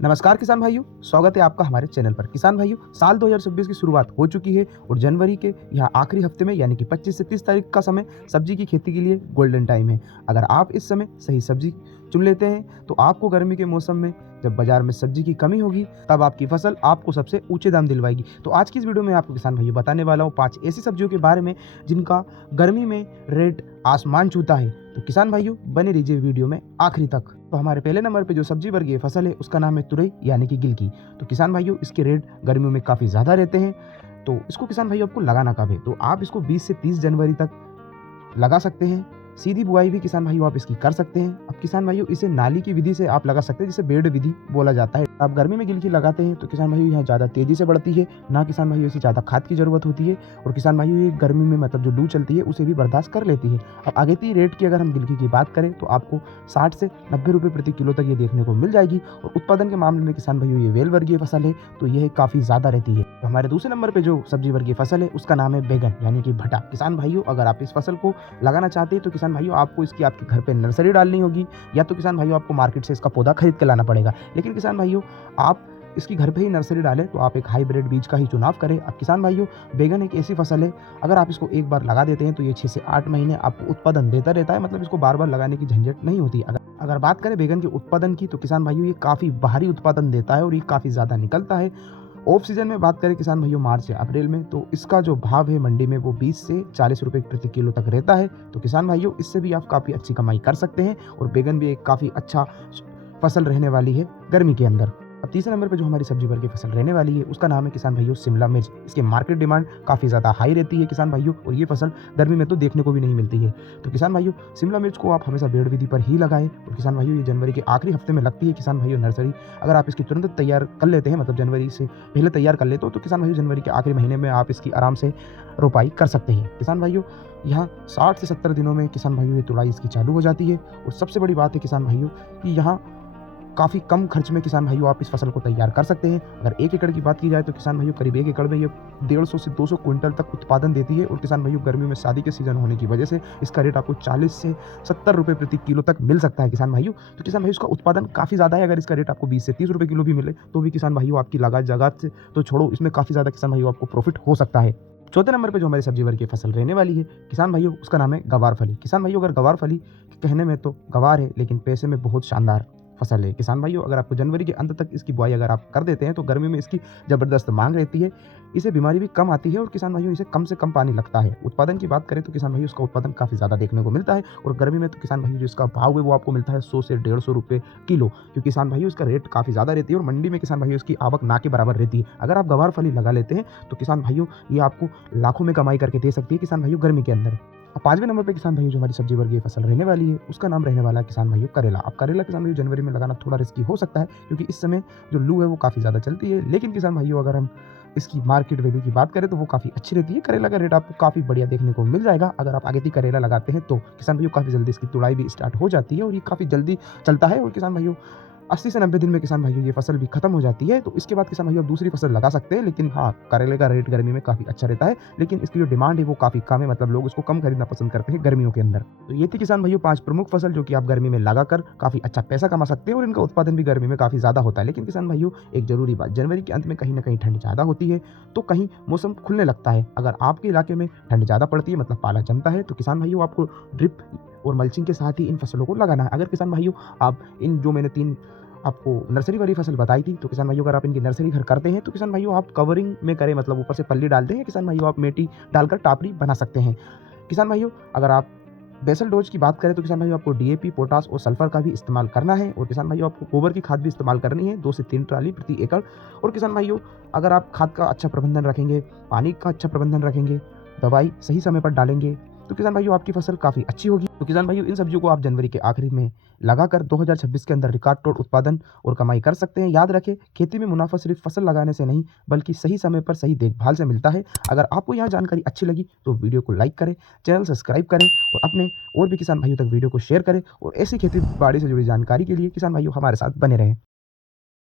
नमस्कार किसान भाइयों, स्वागत है आपका हमारे चैनल पर। किसान भाइयों, साल 2026 की शुरुआत हो चुकी है और जनवरी के यहाँ आखिरी हफ्ते में यानी कि 25 से 30 तारीख का समय सब्जी की खेती के लिए गोल्डन टाइम है। अगर आप इस समय सही सब्जी चुन लेते हैं तो आपको गर्मी के मौसम में जब बाजार में सब्जी की कमी होगी तब आपकी फसल आपको सबसे ऊंचे दाम दिलवाएगी। तो आज की इस वीडियो में आपको किसान भाइयों बताने वाला हूँ 5 ऐसी सब्जियों के बारे में जिनका गर्मी में रेट आसमान छूता है। तो किसान भाइयों बने रहिए वीडियो में आखिरी तक। तो हमारे पहले नंबर पे जो सब्जी वर्गीय फसल है उसका नाम है तुरई यानी कि गिलकी। तो किसान भाइयों इसके रेट गर्मियों में काफ़ी ज़्यादा रहते हैं। तो इसको किसान भाइयों आपको लगाना कब है, तो आप इसको 20 से 30 जनवरी तक लगा सकते हैं। सीधी बुआई भी किसान भाइयों आप इसकी कर सकते हैं। अब किसान भाइयों इसे नाली की विधि से आप लगा सकते हैं जिसे बेड विधि बोला जाता है। आप गर्मी में गिलकी लगाते हैं तो किसान भाइयों यहाँ ज़्यादा तेजी से बढ़ती है, ना किसान भाइयों इसे ज़्यादा खाद की जरूरत होती है और किसान भाइयों ये गर्मी में मतलब जो लू चलती है उसे भी बर्दाश्त कर लेती है। अब अगेती रेट की अगर हम गिलकी की बात करें तो आपको 60 से 90 रुपये प्रति किलो तक ये देखने को मिल जाएगी। और उत्पादन के मामले में किसान भाइयों ये वेल वर्गीय फसल है तो यह काफ़ी ज़्यादा रहती है। तो हमारे दूसरे नंबर पर जो सब्जी वर्गीय फसल है उसका नाम है बैगन यानी कि भटा। किसान भाइयों अगर आप इस फसल को लगाना चाहते हैं तो किसान भाइयों आपको इसकी आपके घर पे नर्सरी डालनी होगी या तो किसान भाइयों आपको मार्केट से इसका पौधा खरीद के लाना पड़ेगा। लेकिन किसान भाइयों आप इसकी घर पे ही नर्सरी डालें तो आप एक हाइब्रिड बीज का ही चुनाव करें। अब किसान भाइयों बैगन एक ऐसी फसल है, अगर आप इसको एक बार लगा देते हैं तो ये 6 से 8 महीने आपको उत्पादन देता रहता है, मतलब इसको बार बार लगाने की झंझट नहीं होती। अगर बात करें बैगन के उत्पादन की तो किसान भाइयों ये काफ़ी भारी उत्पादन देता है और ये काफ़ी ज़्यादा निकलता है। ऑफ सीजन में बात करें किसान भाइयों मार्च से अप्रैल में तो इसका जो भाव है मंडी में वो 20 से 40 रुपये प्रति किलो तक रहता है। तो किसान भाइयों इससे भी आप काफ़ी अच्छी कमाई कर सकते हैं और बैगन भी एक काफ़ी अच्छा फसल रहने वाली है गर्मी के अंदर। अब तीसरे नंबर पे जो हमारी सब्जी वर्ग की फसल रहने वाली है उसका नाम है किसान भाइयों शिमला मिर्च। इसकी मार्केट डिमांड काफ़ी ज़्यादा हाई रहती है किसान भाइयों और ये फसल गर्मी में तो देखने को भी नहीं मिलती है। तो किसान भाइयों शिमला मिर्च को आप हमेशा बेड़ विधि पर ही लगाएं और किसान भाइयों ये जनवरी के आखिरी हफ्ते में लगती है। किसान भाइयों नर्सरी अगर आप इसकी तुरंत तैयार कर लेते हैं, मतलब जनवरी से पहले तैयार कर लेते हो तो किसान भाइयों जनवरी के आखिरी महीने में आप इसकी आराम से रोपाई कर सकते हैं। किसान भाइयों यहाँ 60 से 70 दिनों में किसान भाइयों ये तुड़ाई इसकी चालू हो जाती है। और सबसे बड़ी बात है किसान भाइयों कि यहाँ काफ़ी कम खर्च में किसान भाइयों आप इस फसल को तैयार कर सकते हैं। अगर 1 एकड़ की बात की जाए तो किसान भाइयों करीब 1 एकड़ में ये 150 से 200 क्विंटल तक उत्पादन देती है। और किसान भाइयों गर्मियों में शादी के सीजन होने की वजह से इसका रेट आपको 40 से 70 रुपये प्रति किलो तक मिल सकता है किसान भाइयों। तो किसान भाइयों इसका उत्पादन काफ़ी ज़्यादा है। अगर इसका रेट आपको 20 से 30 रुपये किलो भी मिले तो भी किसान भाइयों आपकी लागत जगत से तो छोड़ो, इसमें काफ़ी ज़्यादा किसान भाइयों आपको प्रॉफिट हो सकता है। चौथे नंबर पे जो हमारी सब्जी वर्ग की फसल रहने वाली है किसान भाइयों उसका नाम है गवार फली। किसान भाइयों अगर गवार फली कहने में तो गवार है लेकिन पैसे में बहुत शानदार फसल है। किसान भाइयों अगर आपको जनवरी के अंत तक इसकी बुआई अगर आप कर देते हैं तो गर्मी में इसकी ज़बरदस्त मांग रहती है, इसे बीमारी भी कम आती है और किसान भाइयों इसे कम से कम पानी लगता है। उत्पादन की बात करें तो किसान भाइयों उसका उत्पादन काफ़ी ज़्यादा देखने को मिलता है और गर्मी में तो किसान भाइयों जो इसका भाव है वो आपको मिलता है 100 से 150 रुपये किलो, क्योंकि किसान भाइयों इसका रेट काफ़ी ज़्यादा रहती है और मंडी में किसान भाइयों इसकी आवक ना के बराबर रहती है। अगर आप गवार फली लगा लेते हैं तो किसान भाइयों ये आपको लाखों में कमाई करके दे सकती है किसान भाइयों गर्मी के अंदर। अब 5वें नंबर पे किसान भाइयों जो हमारी सब्जी वर्गीय फसल रहने वाली है उसका नाम रहने वाला है किसान भाइयों करेला। अब करेला किसान भाइयों जनवरी में लगाना थोड़ा रिस्की हो सकता है क्योंकि इस समय जो लू है वो काफ़ी ज़्यादा चलती है। लेकिन किसान भाइयों अगर हम इसकी मार्केट वैल्यू की बात करें तो वो काफ़ी अच्छी रहती है। करेला का रेट आपको काफ़ी बढ़िया देखने को मिल जाएगा। अगर आप आगे करेला लगाते हैं तो किसान भाइयों काफ़ी जल्दी इसकी तुड़ाई भी स्टार्ट हो जाती है और ये काफ़ी जल्दी चलता है और किसान भाइयों 80 से 90 दिन में किसान भाइयों ये फसल भी खत्म हो जाती है। तो इसके बाद किसान भाइयों दूसरी फसल लगा सकते हैं। लेकिन हाँ, करेले का रेट गर्मी में काफ़ी अच्छा रहता है लेकिन इसकी जो डिमांड है वो काफ़ी कम है, मतलब लोग इसको कम खरीदना पसंद करते हैं गर्मियों के अंदर। तो ये थी किसान भाइयों 5 प्रमुख फसल जो कि आप गर्मी में लगाकर काफ़ी अच्छा पैसा कमा सकते हैं और इनका उत्पादन भी गर्मी में काफ़ी ज़्यादा होता है। लेकिन किसान भाइयों एक जरूरी बात, जनवरी के अंत में कहीं ना कहीं ठंड ज़्यादा होती है तो कहीं मौसम खुलने लगता है। अगर आपके इलाके में ठंड ज़्यादा पड़ती है मतलब पाला जमता है तो किसान भाइयों आपको ड्रिप और मल्चिंग के साथ ही इन फसलों को लगाना है। अगर किसान भाइयों आप इन जो मैंने 3 आपको नर्सरी वाली फसल बताई थी तो किसान भाइयों अगर आप इनकी नर्सरी घर करते हैं तो किसान भाइयों आप कवरिंग में करें, मतलब ऊपर से पल्ली डालते हैं किसान भाइयों आप मेटी डालकर टापरी बना सकते हैं। किसान भाइयों अगर आप बेसल डोज की बात करें तो किसान भाइयों आपको डीएपी, पोटास और सल्फर का भी इस्तेमाल करना है और किसान भाइयों आपको गोबर की खाद भी इस्तेमाल करनी है 2 से 3 ट्राली प्रति एकड़। और किसान भाइयों अगर आप खाद का अच्छा प्रबंधन रखेंगे, पानी का अच्छा प्रबंधन रखेंगे, दवाई सही समय पर डालेंगे तो किसान भाइयों आपकी फसल काफ़ी अच्छी होगी। तो किसान भाइयों इन सब्जियों को आप जनवरी के आखिरी में लगाकर 2026 के अंदर रिकॉर्ड तोड़ उत्पादन और कमाई कर सकते हैं। याद रखें खेती में मुनाफा सिर्फ फसल लगाने से नहीं बल्कि सही समय पर सही देखभाल से मिलता है। अगर आपको यह जानकारी अच्छी लगी तो वीडियो को लाइक करें, चैनल सब्सक्राइब करें और अपने और भी किसान भाइयों तक वीडियो को शेयर करें और ऐसी खेती बाड़ी से जुड़ी जानकारी के लिए किसान भाइयों हमारे साथ बने रहें।